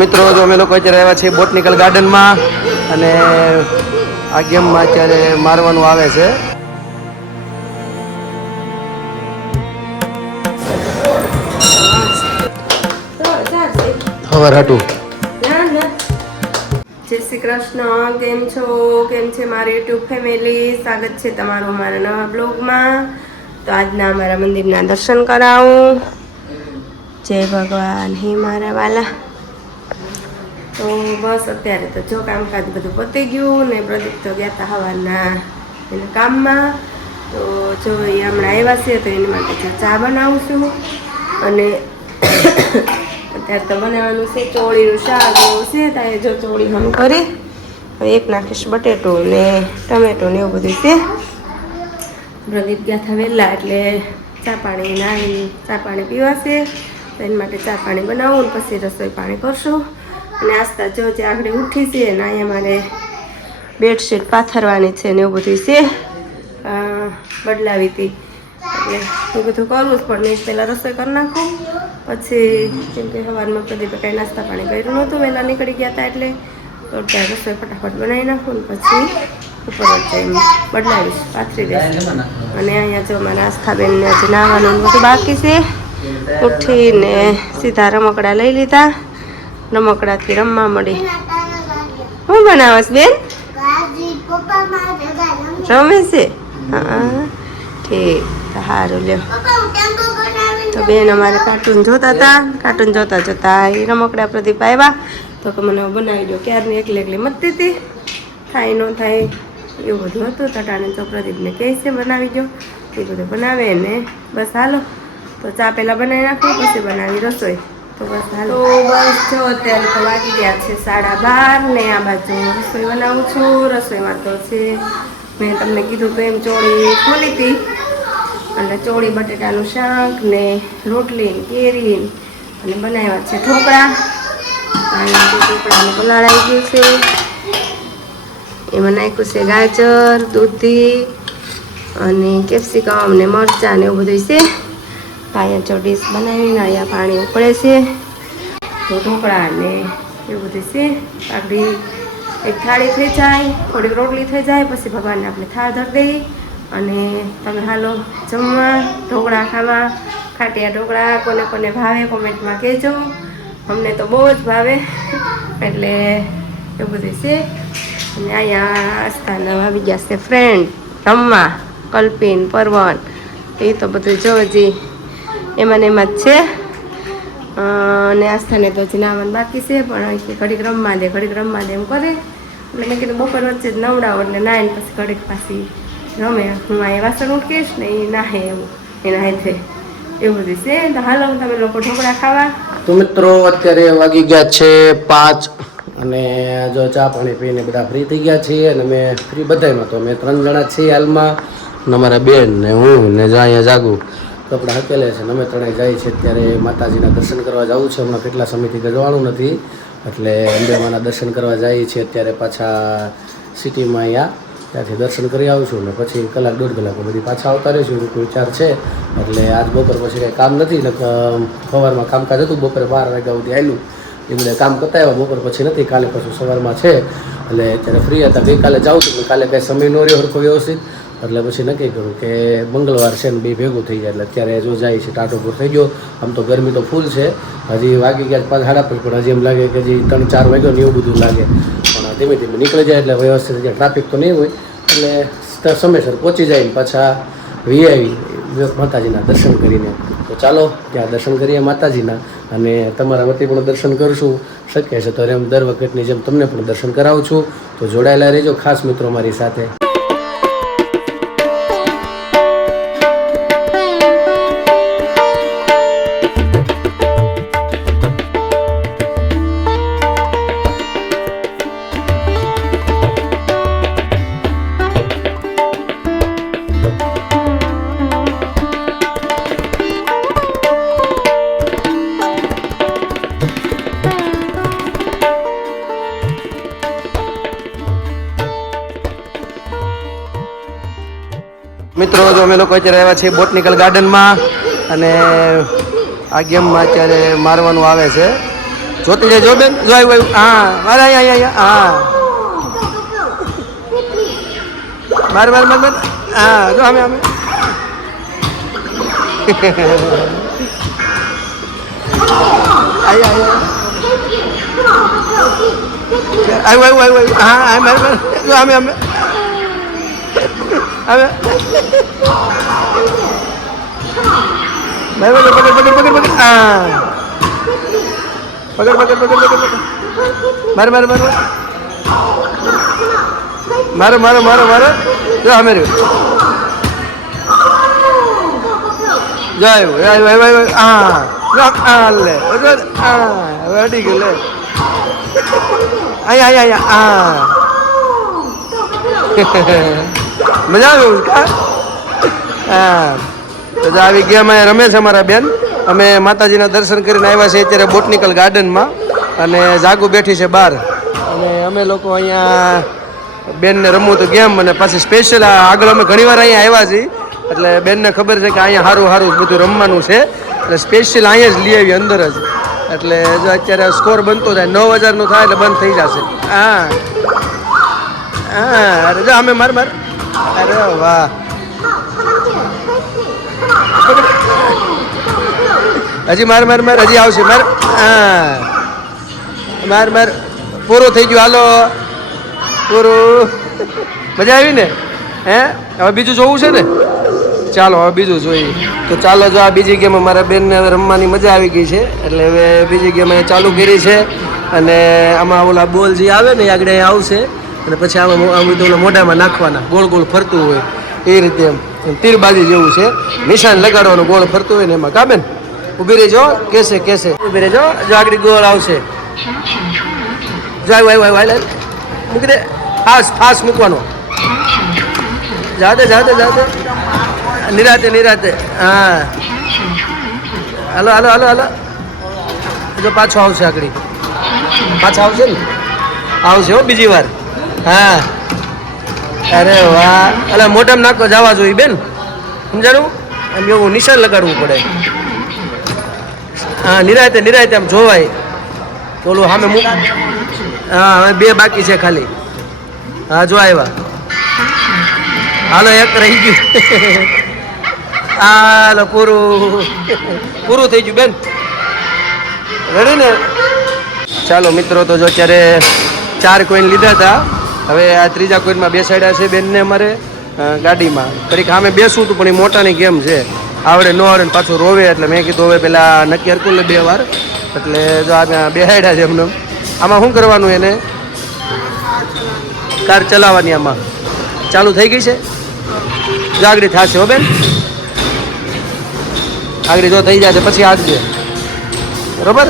મિત્રો તો અમે લોકો અત્યારે આવ્યા છીએ બોટનિકલ ગાર્ડનમાં અને આ ગેમમાં અત્યારે મારવાનું આવે છે. ખબર હતું. જય શ્રી કૃષ્ણ. કેમ છો? કેમ છે મારી યુટ્યુબ ફેમિલી? સ્વાગત છે તમારું અમારા નવા બ્લોગમાં. તો આજના અમારા મંદિરના દર્શન કરાવું. જય ભગવાન હે મારા વાલા. તો બસ અત્યારે તો જો કામકાજ બધું પતી ગયું ને પ્રદીપ તો ગયા હતા સવારના એના કામમાં. તો જો એ હમણાં આવ્યા છે તો એની માટે જો ચા બનાવું છું અને અત્યારે તો બનાવવાનું છે ચોળીનું શાક એવું છે. ત્યાં જો ચોળી હમ કરી હવે એક નાખીશ બટેટું ને ટમેટું ને એવું બધું છે. પ્રદીપ ગયા હતા વહેલા એટલે ચા પાણી નાહી ચા પાણી પીવાશે તો એના માટે ચા પાણી બનાવું ને પછી રસોઈ પાણી કરશું. અને આસ્તા જો જે આગળ ઉઠી છે ને અહીંયા મારે બેડશીટ પાથરવાની છે ને એવું બધું છે બદલાવી હતી એટલે એ બધું કરવું જ પણ નહીં. પહેલાં રસોઈ કરી નાખું પછી કેમ કે સવારમાં પ્રદીપે કાંઈ નાસ્તા પાણી કર્યું નહોતું વહેલા નીકળી ગયા હતા એટલે તો ત્યાં રસોઈ ફટાફટ બનાવી નાખું ને પછી ઉપર જઈને બદલાવીશ પાથરી દઈશ. અને અહીંયા જો મારા આસ્થાબેનને હજી નાહવાનું બધું બાકી છે. ઉઠીને સીધા રમકડા લઈ લીધા. રમકડાથી રમવા મળી. શું બનાવસ બેન? રમે છે? હા ઠીક સારું લ્યો. તો બેન અમારે કાર્ટૂન જોતા હતા. કાર્ટૂન જોતા જોતા એ રમકડા પ્રદીપ આવ્યા તો કે મને બનાવી દો. ક્યારની એકલી મતતી હતી થાય ન થાય એવું બધું હતું. તટાને તો પ્રદીપને કહે છે બનાવી દો એ બધું બનાવે ને બસ હાલો. તો ચા પહેલાં બનાવી નાખું પછી બનાવી રસોઈ. તો બસ હાલો. તો બસ જો અત્યારે તો વાગી ગયા છે 12:30 ને આ બાજુ રસોઈ બનાવું છું. રસોઈમાં તો છે મેં તમને કીધું તો એમ ચોળી ખોલી હતી અને ચોળી બટેટાનું શાક ને રોટલી ને કેરી અને બનાવ્યા છે ઢોકળા. ઢોકળાનું પલાળાઈ ગયું છે. એમાં નાખ્યું છે ગાજર દૂધી અને કેપ્સિકમ ને મરચાં ને એવું બધું છે. અહીંયા જો ડીશ બનાવીને અહીંયા પાણી ઉકળે છે તો ઢોકળા ને એવું બધું છે. આગળ એક થાળી થઈ જાય થોડીક રોટલી થઈ જાય પછી ભગવાનને આપણે થાળ ધરી દઈએ અને તમે હાલો જમવા ઢોકળા ખાવા. ખાટિયા ઢોકળા કોને કોને ભાવે કોમેન્ટમાં કહેજો. અમને તો બહુ જ ભાવે એટલે એવું બધું છે. અને અહીંયા આસ્થાના આવી ગયા છે ફ્રેન્ડ રમવા. કલ્પિન પરવન એ તો બધું જો હજી એમાં ને એમાં જ છે. અને આસ્થાને તો હજી નાવાનું બાકી છે પણ ઘડીક રમવા દે ઘડીક રમવા દે એમ કરે એટલે મેં કીધું બપોર વચ્ચે જ નવડાવો એટલે નાહીને પછી ઘડીક પાછી રમે. હું અહીંયા વાસણ ઉઠકીશ ને એ નાહે એવું એના હાથે એવું બધું છે. તો હાલો તમે લોકો ઢોકળા ખાવા. તો મિત્રો અત્યારે વાગી ગયા છે 5 અને જો ચા પાણી પીને બધા ફ્રી થઈ ગયા છીએ અને મેં ફ્રી બધામાં તો મેં 3 જણા છીએ હાલમાં ને અમારા બેન ને હું ને જો અહીંયા જાગું કપડાં હકેલે છે ને અમે ત્રણેય જાય છે. અત્યારે માતાજીના દર્શન કરવા જવું છે. હમણાં કેટલા સમયથી ગજવાનું નથી એટલે અંબેમાના દર્શન કરવા જઈએ છીએ. અત્યારે પાછા સિટીમાં અહીંયા ત્યાંથી દર્શન કરી આવીશું ને પછી 1-1.5 કલાક બધી પાછા આવતા રહીશું એવું વિચાર છે. એટલે આજ બપોર પછી કંઈ કામ નથી ને સવારમાં કામકાજ હતું બપોરે 12 વાગ્યા સુધી આવેલું એ બધા કામ કતાવ્યા. બપોર પછી નથી કાલે પાછું સવારમાં છે એટલે અત્યારે ફ્રી હતા. ગઈકાલે જાઉં છું કાલે કંઈ સમય ન રહ્યો સરખો વ્યવસ્થિત એટલે પછી નક્કી કરું કે મંગળવાર છે ને બે ભેગું થઈ જાય એટલે અત્યારે જો જાય છે ટાટોપુર થઈ ગયો. આમ તો ગરમી તો ફૂલ છે. હજી વાગી ગયા 5-5:30 પણ હજી એમ લાગે કે હજી 3-4 વાગ્યો ને એવું બધું લાગે પણ ધીમે ધીમે નીકળી જાય એટલે વ્યવસ્થિત ત્યાં ટ્રાફિક તો નહીં હોય એટલે સમયસર પહોંચી જાય પાછા વીઆઈ માતાજીના દર્શન કરીને. તો ચાલો ત્યાં દર્શન કરીએ માતાજીના અને તમારા વતી પણ દર્શન કરશું. શક્ય છે તો એમ દર વખતની જેમ તમને પણ દર્શન કરાવું છું. તો જોડાયેલા રહેજો ખાસ મિત્રો મારી સાથે. મિત્રો તો અમે લોકો અત્યારે આવ્યા છીએ બોટનિકલ ગાર્ડનમાં અને આ ગેમમાં અત્યારે મારવાનું આવે છે જોતી જાય જો બેન જો આવ્યું હા મારે અહીંયા હા મારે મારે મારે હા જો અમે આવ્યું હા મારે જો અમે પકડ હા પકડ મારે જો અમે રહ્યું આવ્યું હા લે અડી ગયું લે અહીંયા હા મજા આવ્યું હા તો આવી ગયા અમે રમે છે અમારા બેન અમે માતાજીના દર્શન કરીને આવ્યા છે અત્યારે બોટનિકલ ગાર્ડનમાં અને જાગુ બેઠી છે બહાર અને અમે લોકો અહીંયા બેનને રમવું તો ગેમ અને પાછી સ્પેશિયલ આગળ અમે ઘણીવાર અહીંયા આવ્યા છીએ એટલે બેનને ખબર છે કે અહીંયા સારું બધું રમવાનું છે એટલે સ્પેશિયલ અહીંયા જ લઈ આવી અંદર જ એટલે જો અત્યારે સ્કોર બનતો જાય 9000 થાય એટલે બંધ થઈ જશે હા અરે જો અમે માર અરે વાહ હજી માર હજી આવશે માર પૂરું થઈ ગયું હાલો પૂરું મજા આવી ને હે હવે બીજું જોવું છે ને ચાલો હવે બીજું જોઈએ તો ચાલો જો આ બીજી ગેમ અમારા બેનને હવે રમવાની મજા આવી ગઈ છે એટલે હવે બીજી ગેમ અહીંયા ચાલુ કરી છે અને આમાં ઓલા બોલ જે આવે ને આગળ અહીંયા આવશે અને પછી આમાં મોઢામાં નાખવાના ગોળ ગોળ ફરતું હોય એ રીતે એમ તીરબાજી જેવું છે નિશાન લગાડવાનું ગોળ ફરતું હોય ને એમાં કાબેન ઊભી રહેજો કેસે ઊભી રહેજો જો આગળ ગોળ આવશે જાય મૂકી દે ફાસ મૂકવાનો જાતે નિરાતે હા હાલો જો પાછો આવશે આગળ પાછા આવશે ને આવશે હો બીજી વાર હા અરે વાહ અલા મોઢામાં નાખો જવા જોઈએ બેન સમજાણું એમ એવું નિશાન લગાડવું પડે હા નિરાતે આમ જોવાય ઓલું સામે મૂક હા હવે 2 બાકી છે ખાલી હા જો આવ્યા હાલો એક રહી ગયું હાલો પૂરું થઈ ગયું બેન રેડી ને ચાલો મિત્રો તો જો અત્યારે 4 કોઈન લીધા હતા હવે આ ત્રીજા કોઈનમાં બેસાડ્યા છે બેનને અમારે ગાડીમાં તરીકે અમે બેસું હતું પણ એ મોટાની ગેમ છે આવડે ન આવડે પાછું રોવે એટલે મેં કીધું હવે પેલા નક્કી હરકું 2 વાર એટલે જો આ બેસાડ્યા છે એમને આમાં શું કરવાનું એને કાર ચલાવવાની આમાં ચાલુ થઈ ગઈ છે જાગડી થશે હો બેન આગળ જો થઈ જશે પછી હાથજે બરોબર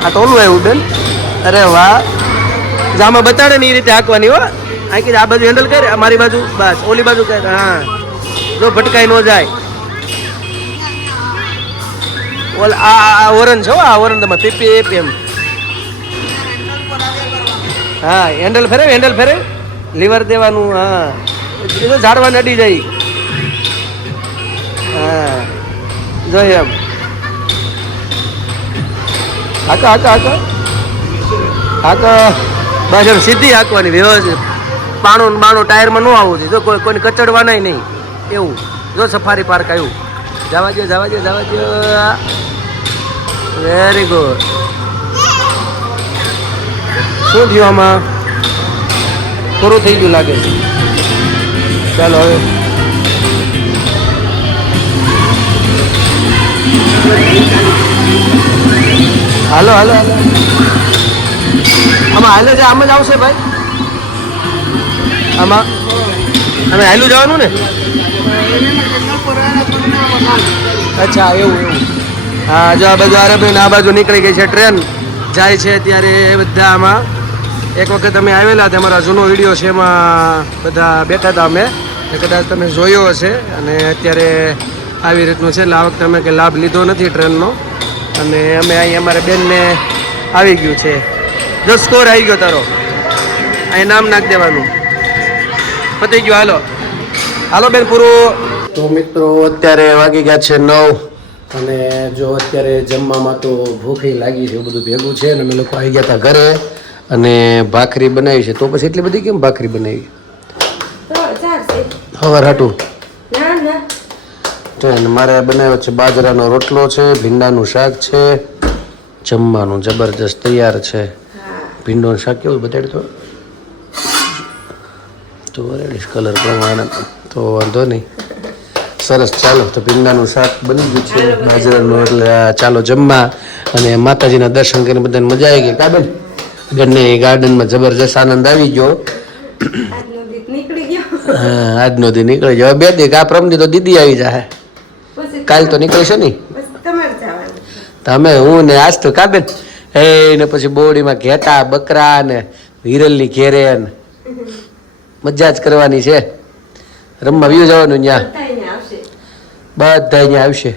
આ તો ઓલું આવ્યું બેન અરે વાહ જામાં બતાડે ને એ રીતે હાંકવાની હો આંકી આ બાજુ હેન્ડલ કરે મારી બાજુ બસ ઓલી બાજુ કરે હા જો ભટકાઈ ન જાય ઓલ આ ઓરન છે આ ઓરન તમે પીપી એમ હા હેન્ડલ ફેરે લીવર દેવાનું હા એ તો ઝાડવા નડી જાય હા જો એમ હાકો બસ એમ સીધી હાંકવાની વ્યવસ્થિત પાણું ટાયરમાં ન આવવું જોઈએ જો કોઈને કચડવાના નહીં એવું જો સફારી પાર્ક આવ્યું જવા દો વેરી ગુડ શું થયું આમાં પૂરું થઈ ગયું લાગે છે ચાલો હવે હાલો આમાં હાલે છે આમ જ આવશે ભાઈ આમાં અમે હાલું જવાનું ને અચ્છા એવું હા જો આ બાજુ આરબી આ બાજુ નીકળી ગઈ છે ટ્રેન જાય છે ત્યારે બધા આમાં એક વખત અમે આવેલા હતા અમારા જૂનો વિડીયો છે એમાં બધા બેઠા હતા અમે કદાચ તમે જોયો હશે અને અત્યારે આવી રીતનું છે એટલે આ વખતે અમે કંઈ લાભ લીધો નથી ટ્રેનનો અને અમે અહીં અમારા બેનને આવી ગયું છે જો સ્કોર આવી ગયો તારો અહીં નામ નાખી દેવાનું પતી ગયું હાલો બેન પૂરું તો મિત્રો અત્યારે વાગી ગયા છે 9 અને જો અત્યારે જમવામાં તો ભૂખ લાગી છે, એવું બધું ભેગું છે અને અમે લોકો આવી ગયા હતા ઘરે અને ભાખરી બનાવી છે. તો પછી એટલી બધી કેમ ભાખરી બનાવી? સવાર હાટું તો મારે બનાવ્યો છે બાજરાનો રોટલો છે, ભીંડાનું શાક છે, જમવાનું જબરજસ્ત તૈયાર છે. ભીંડોનું શાક કેવું બતાડ્યું તો રેડીશ કલર પ્રમાણે તો વાંધો નહીં. સરસ, ચાલો તો ભીંડાનું શાક બની ગયું છે બાજરાનું, એટલે ચાલો જમવા અને માતાજીના દર્શન કરીને બધાને મજા આવી ગઈ. કા બેન? બેનને ગાર્ડનમાં જબરજસ્ત આનંદ આવી ગયો. હા, આજનો દી નીકળી ગયો. બે દી આ પ્રમદી તો દીદી આવી જાય, કાલ તો નીકળશે નહીં. તમે હું ને આજ તો કાબેન ને પછી બોડીમાં ઘેટા બકરા ને વિરલની ઘેરે ને મજા જ કરવાની છે. રમવા વ્યુ જવાનું ત્યાં બધા અહીંયા આવશે.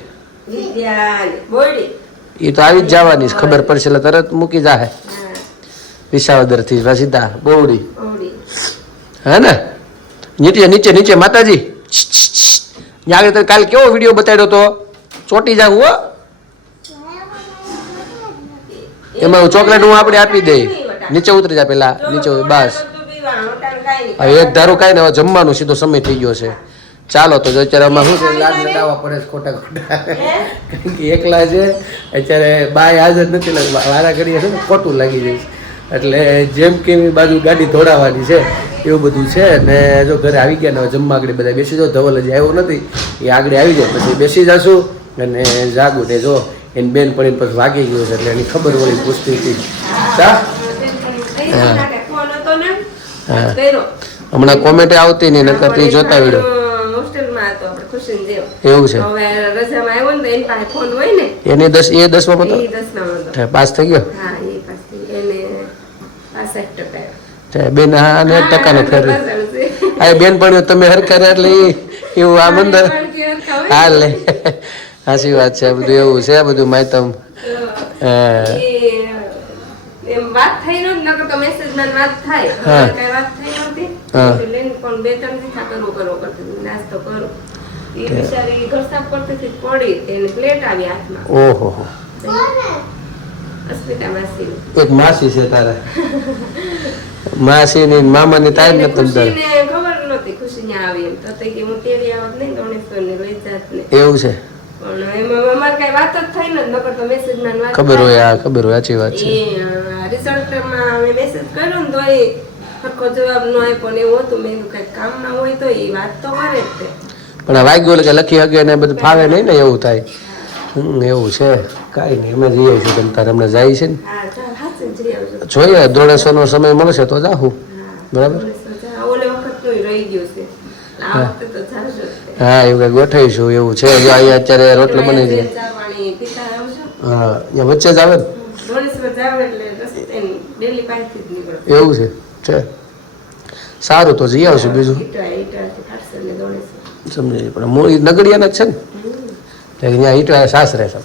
એ તો આવી જ જવાની છે, ખબર પડશે એટલે તરત મૂકી જાહે વિસાવદર થી સીધા બોવડી. હે ને નીચે નીચે નીચે માતાજી ત્યાં આગળ કાલ કેવો વિડીયો બતાડ્યો તો ચોટી જાવ હો, એમાં ચોકલેટ હું આપણે આપી દઈ. નીચે ઉતરી જા પેલા, નીચે બસ. હવે એક ધારું કાંઈ ને હવે જમવાનું સીધો સમય થઈ ગયો છે. ચાલો તો અત્યારે આમાં શું છે, લાડ લડાવવા પડે છે ખોટા ખોટા, કારણ કે એકલા છે અત્યારે બાય હાજર નથી, વારા ઘડીએ છે ને ખોટું લાગી જાય છે. એટલે જેમ કે બાજુ ગાડી દોડાવવાની છે એવું બધું છે. ને જો ઘરે આવી ગયા ને જમવા આગળ બધા બેસી જાઓ. ધવલ હજી આવ્યો નથી, એ આગળ આવી જાય પછી બેસી જશું અને જાગું ને જો એની બેન પણ પછી વાગી ગયું છે એટલે એની ખબર વળી પૂછતી હતી. હમણાં કોમેન્ટ આવતી નહીં, નકર તે જોતા વિડીયો. એવું છે? એને 10માં તો પાસ થઈ ગયો. બેન હા ને 1% ફેર આ બેન પણ તમે હરખા એટલે એવું આ મંદર હા લે સાચી વાત છે. બધું એવું છે, બધું માહિતમ વાત થઈ નકર તો મેસેજમાં વાત થાય, કઈ વાત થઈ નહોતી. લેન પણ 2-3 દિવસ કરો નાસ્તો કરો. એ બિચારી ઘર સાફ કરતી હતી, પડી એને પ્લેટ આવી હાથમાં. ઓહો અસ્મિતા માસી, એક માસી છે તારે? માસી ની મામા ની તાઈ ને તમને ખબર નહોતી ખુશી ને આવી એમ તો કે હું તેડી આવત નહીં દોણેશ્વર ને લઈ જાત ને. એવું છે? પણ એમાં અમારે કઈ વાત જ થઈ ને નકર તો મેસેજમાં વાત ખબર હોય. આ ખબર હોય, સાચી વાત છે. રિઝલ્ટમાં અમે મેસેજ કર્યો ને તો એ સરખો જવાબ ન આપ્યો ને એવું હતું. મેં કઈ કામમાં હોય તો એ વાત તો કરે જ તે, પણ આ વાગ્યું એટલે લખી હગે ને બધું ફાવે નહીં ને એવું થાય. એવું છે, કાંઈ નહીં. અમે જઈએ છીએ તમે તારે હમણાં જાય છે ને, જોઈએ દોડેસોનો સમય મળશે તો જાહું. બરાબર? હા એવું કઈ ગોઠવીશું. એવું છે અહીંયા અત્યારે રોટલો બની જાય. હા અહીંયા વચ્ચે જ આવે ને. એવું છે? સારું તો જઈ આવશું. બીજું સમજી પણ મૂળ નગડિયાના જ છે ને, અહીંયા ઈટવા સાસરે છે.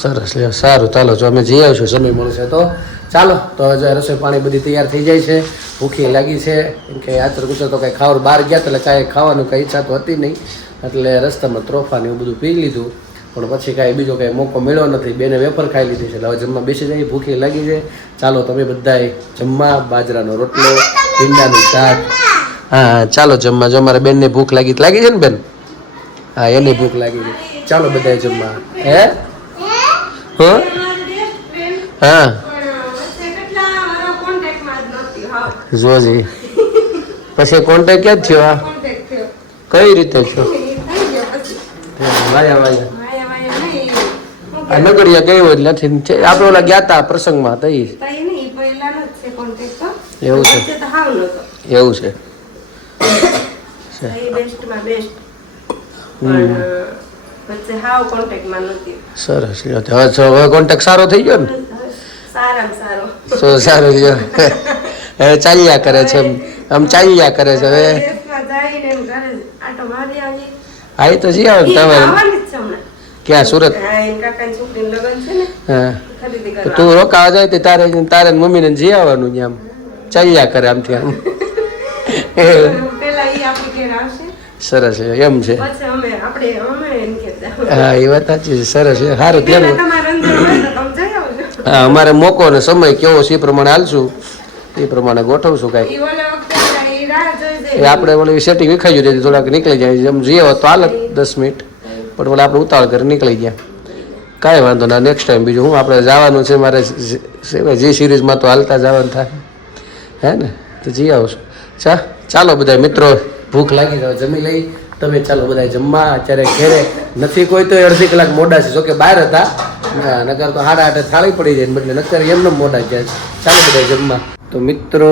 સરસ લે, સારું ચાલો જો અમે જઈ આવશું સમય મળશે તો. ચાલો તો હજુ રસોઈ પાણી બધી તૈયાર થઈ જાય છે. ભૂખી લાગી છે કેમ કે આચર ગુચર તો કંઈ ખાવાનું બહાર ગયા એટલે કાંઈ ખાવાનું કંઈ ઈચ્છા તો હતી નહીં, એટલે રસ્તામાં ત્રોફાને એવું બધું પી લીધું. પણ પછી કાંઈ બીજો કાંઈ મોકો મળ્યો નથી. બેને વેફર ખાઈ લીધી છે એટલે હવે જમવા બેસી જાય. ભૂખી લાગી છે. ચાલો તમે બધાએ જમવા. બાજરાનો રોટલો, ભીંડાનું શાક. હા ચાલો જમવા. જો મારા બેનને ભૂખ લાગી છે ને બેન? હા એની ભૂખ લાગી છે. ચાલો બધાએ જમવા. હે હા જોજી પછી કોન્ટેક્ટ ક્યાં થયો? આ કઈ રીતે થયો? વાયા આ નગડિયા ગયો એટલે નથી. આપણે ઓલા ગયા હતા પ્રસંગમાં તઈ. એવું છે? એવું છે? સરસ. હવે કોન્ટેક્ટ સારો થઈ ગયો ને? સારું થયો. હવે ચાલ્યા કરે છે, આમ ચાલ્યા કરે છે. હવે હા તો જી આવે તમારે ક્યાં? સુરત? હા તું રોકાવા જાય તો તારે મમ્મી ને જી આવવાનું. આમ ચાલ્યા કરે આમથી આમ. સરસ એમ છે. હા એ વાત સાચી છે. સરસ છે, સારું પેલા ધ્યાન. તમારે અંદર હોય તો તમે જઈ આવજો. હા અમારે મોકો અને સમય કેવો છે એ પ્રમાણે હાલશું, એ પ્રમાણે ગોઠવશું કાંઈ. ઈ ઓલા વખતે ઈ રાહ જોઈ એ જાય. આપણે ઓલી સેટિંગ વિખાઈ ગયું થોડાક નીકળી જાય, જેમ જઈએ તો હાલ 10 મિનિટ, પણ ઓલા આપણે ઉતાવળ કરી નીકળી ગયા. કાંઈ વાંધો ના, નેક્સ્ટ ટાઈમ બીજું હું આપણે જવાનું છે મારે જે સિરીઝમાં તો હાલતા જવાનું થાય હે ને, તો જઈ આવશું. ચાલો બધા મિત્રો, ભૂખ લાગી જાવ જમી લઈ. તમે ચાલો બધા જમવા. અત્યારે ઘેરે નથી કોઈ તો અડધી કલાક મોડા છે, જોકે બહાર હતા, નકર તો 8:30 થાળી પડી જાય બદલે નકર એમને મોડા ગયા છે. ચાલો બધા જમવા. તો મિત્રો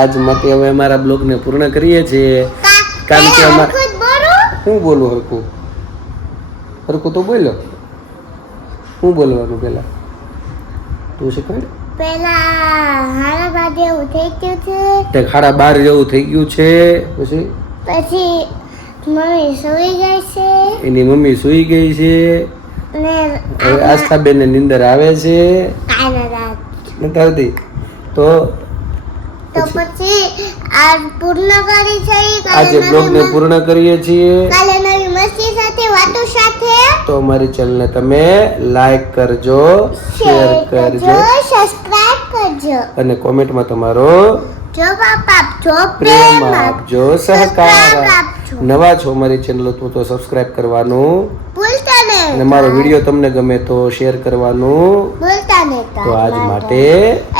આજ માટે હવે અમારા બ્લોગને પૂર્ણ કરીએ છીએ, કારણ કે હું બોલું હરખું હરખું તો બોલો. હું બોલવાનું પેલા તું શીખવાડ. પેલા હાડા બાજે એવું થઈ ગયું છે, તે 12:30 જેવું થઈ ગયું છે. પછી પછી મમ્મી સુઈ ગઈ છે એની મમ્મી સૂઈ ગઈ છે. ને હવે આસ્થાબેનને નીંદર આવે છે. કાલે રાત નથી આવતી તો તો પછી આ પૂર્ણ કરી છે. આજે બ્લોગને પૂર્ણ કરીએ છીએ. કાલે નવી મસ્તી સાથે વાતો સાથે તો અમારી ચેનલને તમે લાઈક કરજો, શેર કરજો સબસ્ક્રાઇબ કરજો અને કોમેન્ટમાં તમારો જો બાપા આપજો, પ્રેમ આપજો, સહકાર આપજો. આપજો. નવા છો અમારી ચેનલ તો સબસ્ક્રાઇબ કરવાનું ભૂલતા નહીં, અને મારો વિડીયો તમને ગમે તો શેર કરવાનું. ભૂલતા નહીં. તો આજ માટે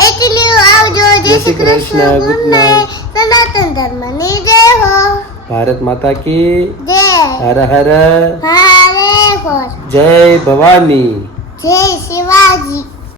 એટલી આવજો. જય શ્રી કૃષ્ણ. Good night. સનાતન ધર્મની જય હો. ભારત માતા કી જય હર હર ભારે ઘોષ. જય ભવાની. જય શિવાજી.